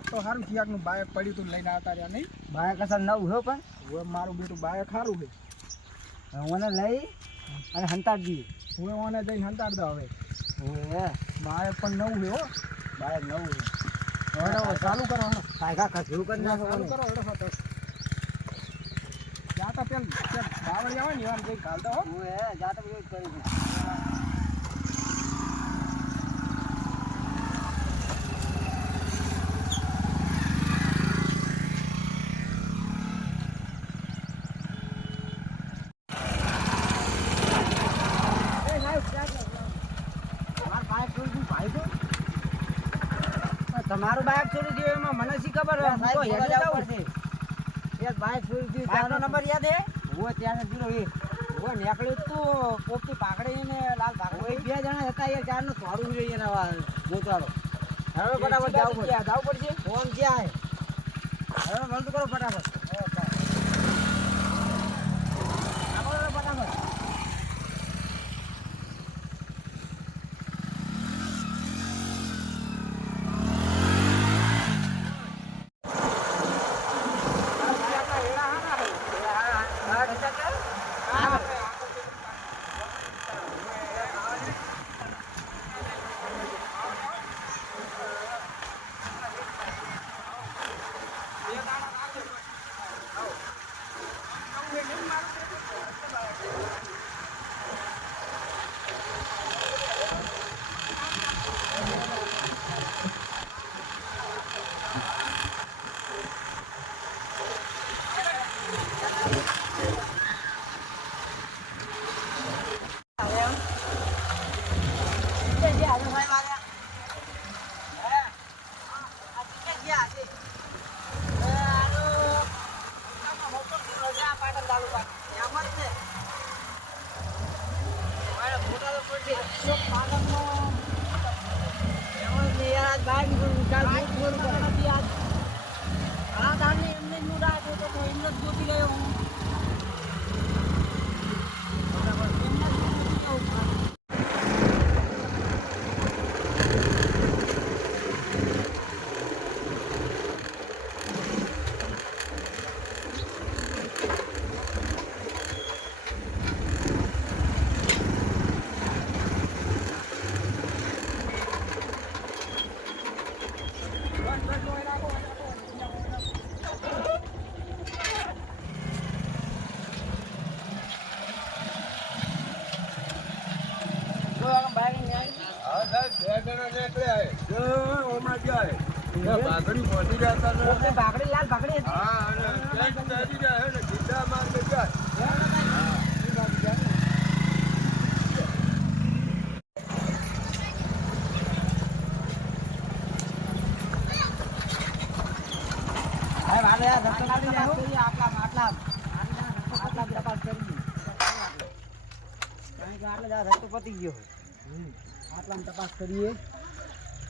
તો સારું કિયાકનું બાયક પડ્યું તું લઈને આવતા રહ્યા નહીં. બાયક અસર નવું હો પણ હવે મારું બેટું બાયક સારું છે. મને લઈ અને હંતાડ દઈએ. હવે ઓને જઈને હંતાડ દો હવે. ઓએ બાયક પણ નવું છે હો. બાયક નવું છે. હવે ચાલુ કરો હો. કાકા ખસરું કરી નાખો. ચાલુ કરો હડો ફટો. જાતા પેલ બાવળી આવે ને એવાને જઈ ઘાલ દો હો. ઓએ જાતો બધું કરી દે. તમારું બાઇક ચોરી ગયું એમાં મને શી ખબર હોય. હું તો હેડે જાઉં છું. એક બાઇક ચોરી ગયું. બાઇકનો નંબર યાદ હે? હોય ત્યાં 01. હોય નીકળ્યું તું પોપટી પાકડીને લાલ પાકડી. બે જણા હતા યાર. ચારનું થોડું જોઈએ ને ગોતવાળો. હવે ફટાફટ જવું પડશે. જવું પડશે. ફોન ક્યાં હે? હવે બંધ કરો ફટાફટ. ફટાફટ. પતી ગયો. આટલામાં તપાસ કરીએ.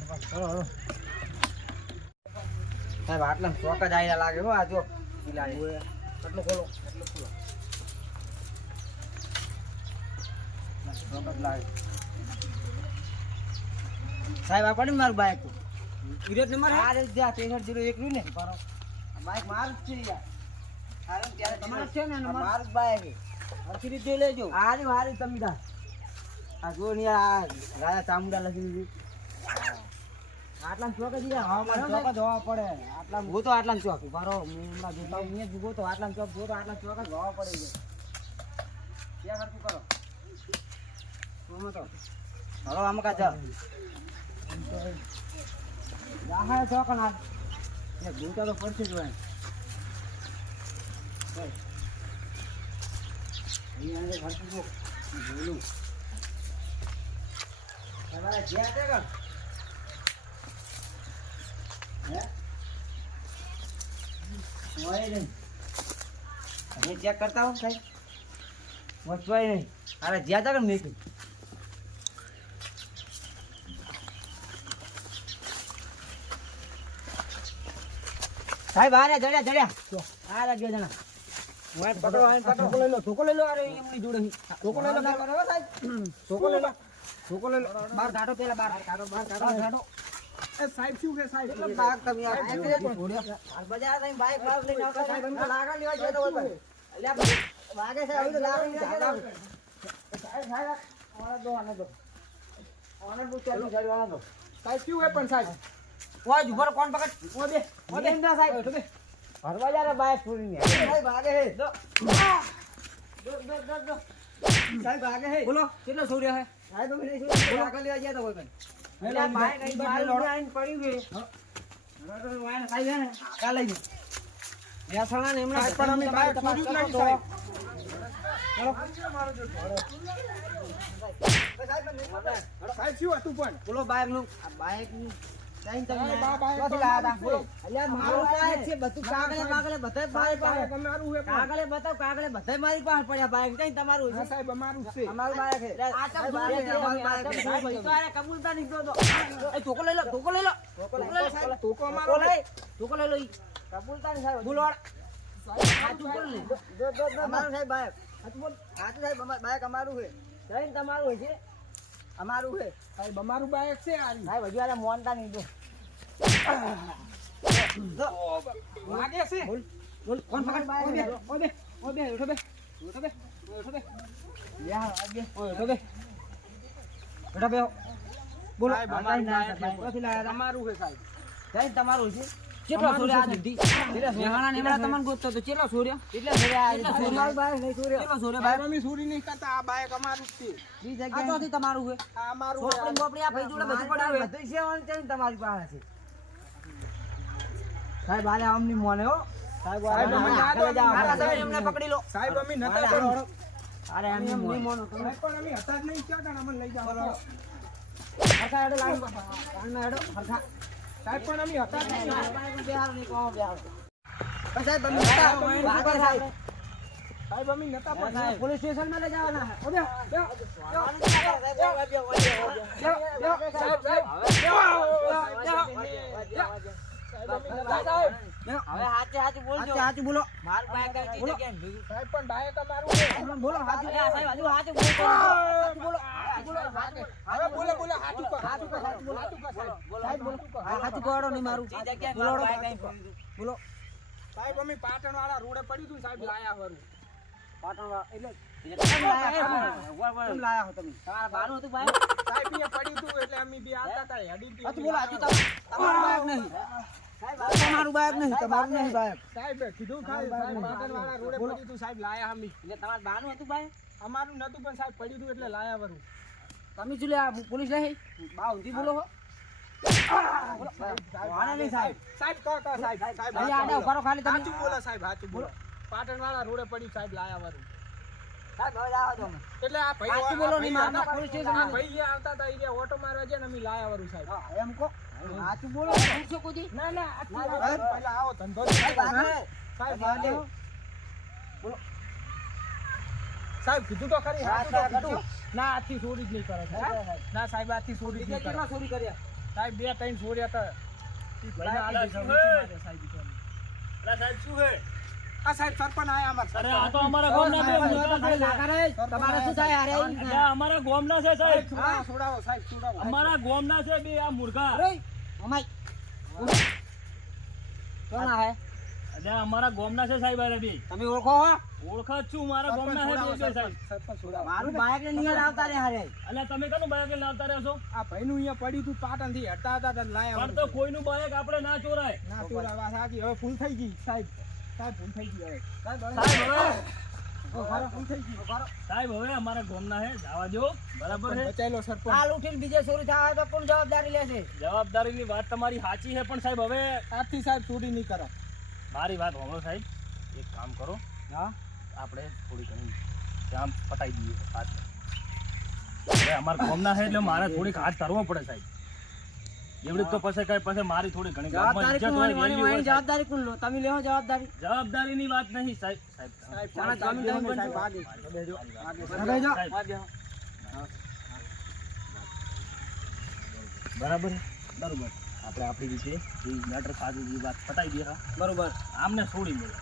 તપાસ કરો હળો. સાહેબ આટલામાં ચોક જ આયા લાગે હો. આ જો કેટલું ખોલો. કેટલું ખોલો. ચોક જ લાગે. સાહેબ આ પડી મારું બાઇક. વિરોધ નંબર આ રે જ્યાં 6301 ને બાઇક મારું જ છે યાર. હારે ત્યારે તમારું છે ને નંબર મારું જ બાઇક છે. હરખી રીતે લેજો. આરી વારી તમે આ જો ને આ રાજા ચામુંડા લખી દીધું. આટલામ ચોક જ યાર. હા ચોક જ હોવા પડે. આટલામ ગોતો. આટલામ ચોક બારો મુંડા જોતા અહીંયા જ ગોતો. આટલામ ચોક ગોતો. આટલામ ચોક જ હોવા પડે છે. ક્યાં કરતું કરો તો તો હલો આમ કા જા જા ચોક ના એ ગોતા તો પડશે જ હોય. અહીંયા ઘરતું જો બોલું તમારે જ્યાં તે કર હે હોય નહીં. હવે ચેક કરતા હો સાહેબ. વચવાય નહીં. અરે જ્યાં તક મેં સાહેબ આરે જડ્યા આ બે જણા પકડો લઈ લો. ઠોકો લઈ લો. અરે એમની જોડે ઠોકો લઈ લો સાહેબ. ઠોકો લઈ લો. બહાર કાઢો. પેલા બહાર કાઢો. એ સાહેબ શું છે સાહેબ એટલે બાઈક તમે આ બજાર થઈને બાઈક લાવ લઈને આવતા સાહેબ એમ તો લાકડા લેવા જતો હોય પણ. એટલે આ વાગે છે હવે તો લાકડા લેવા જતો હોય. સાહેબ આને દો આને ચાલુ ચાલુ દો. સાહેબ શું છે પણ સાહેબ ઓય ઉભો કોણ પકડ ઓ બે ના સાહેબ ફરવા જા રે બાઈક પૂરી ને સાહેબ ભાગે હે દો સાહેબ ભાગે હે બોલો કેટલો સૂર્ય હે સાહેબ અમે નહીં સૂર્ય લાકડા લેવા ગયા તો કોઈ પણ. એટલે આ બાઈક અહીં બાર આઈને પડ્યું છે રડો વાયને ખાઈ જાય ને કા લઈ ગયો મેસણા ને એમના સાહેબ પણ અમે બાઈક છોડ્યું જ નહીં સાહેબ સાહેબ શું હતું પણ બોલો બાઈક નું આ બાઈક નું સાઈન તમે સાહેબ, આ બાઈક ક્યાંથી લાયા હતા બોલો એટલે આ મારું બાઈક છે બધું કાગળે બાગળે બધાય મારી પાસે બાઈક અમારું છે પણ. કાગળે બતાવ કાગળે બધાય મારી પાસે પડ્યા બાઈક કઈ તમારું હા છે સાહેબ અમારું જ છે અમારું બાઈક છે આ તો અમારું બાઈક છે તો આને કબૂલતા નહીં દો એ ધોકો લઈ લો ધોકો લઈ લો ધોકો લઈ લો સાહેબ ધોકો ધોકો અમારો લઈ ધોકો લઈ લો ઈ કબૂલતા નહીં સાહેબ બોલો સાચું બોલ ને અમારું સાહેબ બાઈક સાચું બોલ સાચું સાહેબ બાઈક અમારું છે જઈને તમારું હોય છે અમારું છે સાહેબ અમારું બાઈક છે આ સાહેબ હજુ આને મોનતા નહીં દો લાગે છે બોલ બોલ કોણ પકડ બાઈક ઓબે ઉઠો બે યા આગે ઓય ઉઠો બે બેટા બે બોલો સાહેબ, અમારું અમારું ના બાઈક સાહેબ કોથી લાયા અમારું છે સાહેબ જઈને તમારું છે કેટલો અમારું સૂર્ય આ છે. દીધી નેહાણા નેમડા તમને ગોતતો તો કેટલો સૂર્ય કેટલો સૂર્ય આ તમારું બાઈક નહીં સૂર્ય કેટલો સૂર્ય સાહેબ બાઈક અમે ચોરી નહીં કરતા આ બાઈક અમારું જ છે બી જગ્યાએ આ ચોથી તમારું છે આ અમારું ચોપડી છે. બોપડી આ ભાઈ જોડે બધું પડ્યું છે બધું છે ઓન છે તમારી પાસે છે સાહેબ આલે અમની મોને હો સાહેબ સાહેબ, અમે ના દો, અમે ના દો. એમને પકડી લો સાહેબ અમે નતા અરે, પણ. અરે એમની મોનો તમે સાહેબ પણ અમે હતા જ નહીં ક્યાં કાન અમને લઈ જાઓ હરખા હેડો લાઈન લાઈનમાં હેડો હરખા સાહેબ પણ અમે હતા જ નહીં બેહારો નહીં કહો બેહારો સાહેબ અમે નતા વાગે સાહેબ સાહેબ અમે નતા પણ સાહેબ પોલીસ સ્ટેશન માં લઈ જવાના ઓબે બે હવે હાચે બોલજો હાચે બોલો માર બાઈક કઈ જગ્યાએ ભેગું સાહેબ પણ બાઈક અમારું છે બોલો હાચે સાહેબ હજુ હાચે બોલો હાચે બોલો હવે બોલે હાચું કર હાચું કર, હાચું બોલો. હાચું કર સાહેબ સાહેબ બોલો હાચું કોડો નહીં મારું બોલો બોલો સાહેબ અમે પાટણ વાળા રોડે પડ્યું હતું ને સાહેબ લાયા વરું પાટણ એટલે કેમ લાયા હો તમે તમારા બાનું હતું ભાઈ સાહેબ અહીંયા પડ્યું હતું એટલે અમે બી આવતા હતા હેડી બી હાચું બોલો હાચું તમારું બાઈક નહીં તમારું બાઈક નહીં તમારું નહીં બાઈક સાહેબ કીધું થાય સાહેબ પાટણ વાળા રોડે પડ્યું હતું સાહેબ લાયા અમે એટલે તમારા બાનું હતું બાઈક અમારું નતું પણ સાહેબ પડ્યું હતું એટલે લાયા વરું તમે શું લે પોલીસ લઈ બા ઊંધી બોલો હો વાળા નહીં સાહેબ સાહેબ કહો સાહેબ સાહેબ અહીંયા આને ઉભા રહો ખાલી તમે હાચું બોલો સાહેબ હાચું બોલો પાટણ વાળા રોડે પડ્યું સાહેબ લાયા વરું સાહેબ હવે જાઓ તમે એટલે આ ભાઈ હાચું બોલો નહીં મારતા પોલીસ સ્ટેશન આ ભાઈ અહીંયા આવતા હતા અહીંયા ઓટો મારવા ગયા ને અમે લાયા વરું સાહેબ એમ કો હાચું બોલો પૂછો કોઈ ના ના ના, પહેલા આવો ધંધો સાહેબ સાહેબ આગળ. બોલો સાહેબ કીધું તો ખરી હા, હાચું તો સાહેબ, કીધું. ના આજથી ચોરી જ નહીં કરે સાહેબ ના સાહેબ આજથી ચોરી જ નહીં કરે કેટલા ચોરી કર્યા સાહેબ 2-3 ચોર્યા હતા ભાઈને આલા શું હે? અલા સાહેબ શું હે? આ સાહેબ સરપંચ આયા અમાર અરે આ તો અમારા ગામના બે મુર્ગા છે. તમારે શું થાય હારે એટલે અમારા ગામના છે સાહેબ. હા છોડાવો સાહેબ છોડાવો અમારા ગામના છે બે આ મુર્ગા. અમાય કોણ હે એટલે અમારા ગામના છે સાહેબ અરે બે. તમે ઓળખો હો ઓળખા જ છું મારા ગામના છે બે સાહેબ. સરપંચ છોડાવો મારું બાઈક ને નિયર આવતા રે હારે એટલે તમે કનું બાઈક લઈને આવતા રહેશો? આ ભાઈનું અહીંયા પડ્યું હતું પાટણ થી હેડતા હતા ત્યારે લાયા પણ તો કોઈનું બાઈક આપણે ના ચોરાય. ના ચોરાવા સાચી હવે ફૂલ થઈ ગઈ સાહેબ સાહેબ ફૂલ થઈ ગઈ હવે સાહેબ હવે ફૂલ થઈ ગઈ સાહેબ હવે અમારા ગામના છે જવા દો બરાબર છે. બચાયેલો સરપંચ હાલ ઉઠીને બીજે ચોરી થાય તો કોણ જવાબદારી લેશે જવાબદારીની વાત તમારી સાચી છે પણ સાહેબ હવે આજથી સાહેબ ચોરી નહીં કરે મારી વાત સાંભળો સાહેબ. એક કામ કરો હા આપણે થોડી ઘણી કામ પટાઈ દઈએ હાથ. હવે અમારા ગામના છે એટલે મારે થોડીક હાથ ધરવો પડે સાહેબ. એવડી તો પછી કઈ પછી મારી થોડી ઘણી ગામમાં જવાબદારી ઇજ્જત કોણ હોય, value હોય સાહેબ. જવાબદારી કોણ લો તમે લેવો જવાબદારી જવાબદારીની વાત નહીં સાહેબ. સાહેબ સાહેબ સાહેબ, સાહેબ જમીન સાહેબ, જમીન આગે. બેજો. સાહેબ. બરાબર છે? બરોબર આપણે આપણી રીતે એ મેટર સાચી વાત પટાઈ દઈએ હા. બરોબર આમને છોડી મળે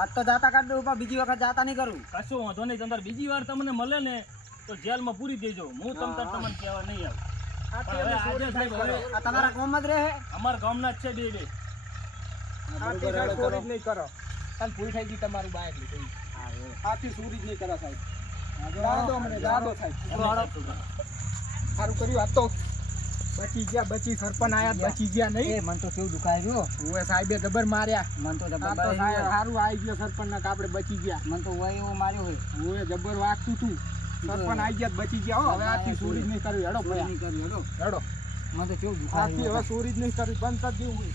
આજ તો જાતા કાઢ દઉં પણ બીજી વખત જાતા નહીં કરું કશો વાંધો નહીં. તમારે બીજી વાર તમને મળે ને તો જેલમાં પૂરી દેજો. હું તમને કહેવા નહીં આવું. આથી હવે અમે આજે ચોરી જ નહીં સાહેબ હવે કરો. આ તમારા ગામમાં જ રહે અમારા ગામના જ છે બે. આથી સાહેબ ચોરી જ નહીં કરો. સાહેબ ભૂલ થઈ ગઈ તમારું બાઈક લીધું. આથી ચોરી જ નહીં કરો સાહેબ. દાદો અમને દાદો સાહેબ. સારું કર્યું આ તો બચી સરપંચ આયા બચી ગયા નહીં. એ મન તો કેવું દુખાય રહ્યો. ઓએ સાહેબે જબર માર્યા. મન તો આ જબર તો સાહેબ સારું આવી ગયો સરપંચ ના કાપડે બચી ગયા. મન તો હોય એવો માર્યો હોય. ઓએ જબર વાગતું તું. સરપંચ આવી ગયા બચી ગયા હો. હવે આથી ચોરી જ નહીં કરવી. હેડો ચોરી ભયા નહીં કરી હેડો. હેડો. મન તો કેવું દુખાય આથી હવે ચોરી જ નહીં કરવી. બંધ કરી દેવું હોય.